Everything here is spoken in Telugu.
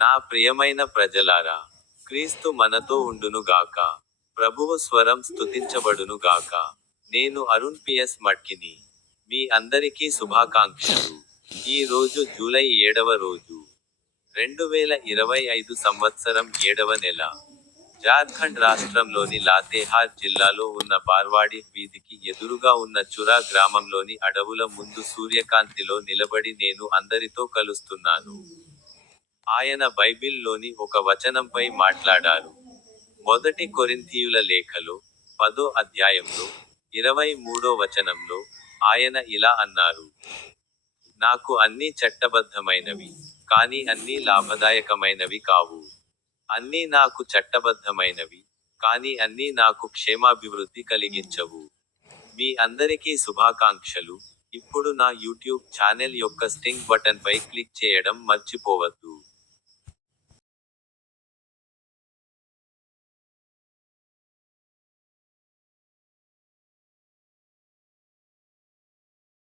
నా ప్రియమైన ప్రజలారా క్రీస్తు మనతో ఉండును గాక. ప్రభువు స్వరం స్తుతించబడును గాక. నేను అరుణ్ పిఎస్ మట్కిని. మీ అందరికీ శుభాకాంక్షలు. ఈ రోజు జూలై ఏడవ రోజు రెండు వేల ఇరవై ఐదు సంవత్సరం ఏడవ నెల. జార్ఖండ్ రాష్ట్రంలోని లాతేహార్ జిల్లాలో ఉన్న బార్వాడి వీధికి ఎదురుగా ఉన్న చురా గ్రామంలోని అడవుల ముందు సూర్యకాంతిలో నిలబడి నేను అందరితో కలుస్తున్నాను. ఆయన బైబిల్లోని ఒక వచనంపై మాట్లాడారు. మొదటి కొరింథీయుల లేఖలో పదో అధ్యాయంలో ఇరవై మూడో వచనంలో ఆయన ఇలా అన్నారు. నాకు అన్నీ చట్టబద్ధమైనవి కానీ అన్నీ లాభదాయకమైనవి కావు. అన్నీ నాకు చట్టబద్ధమైనవి కానీ అన్నీ నాకు క్షేమాభివృద్ధి కలిగించవు. మీ అందరికీ శుభాకాంక్షలు. ఇప్పుడు నా యూట్యూబ్ ఛానల్ యొక్క స్టింగ్ బటన్పై క్లిక్ చేయడం మర్చిపోవద్దు.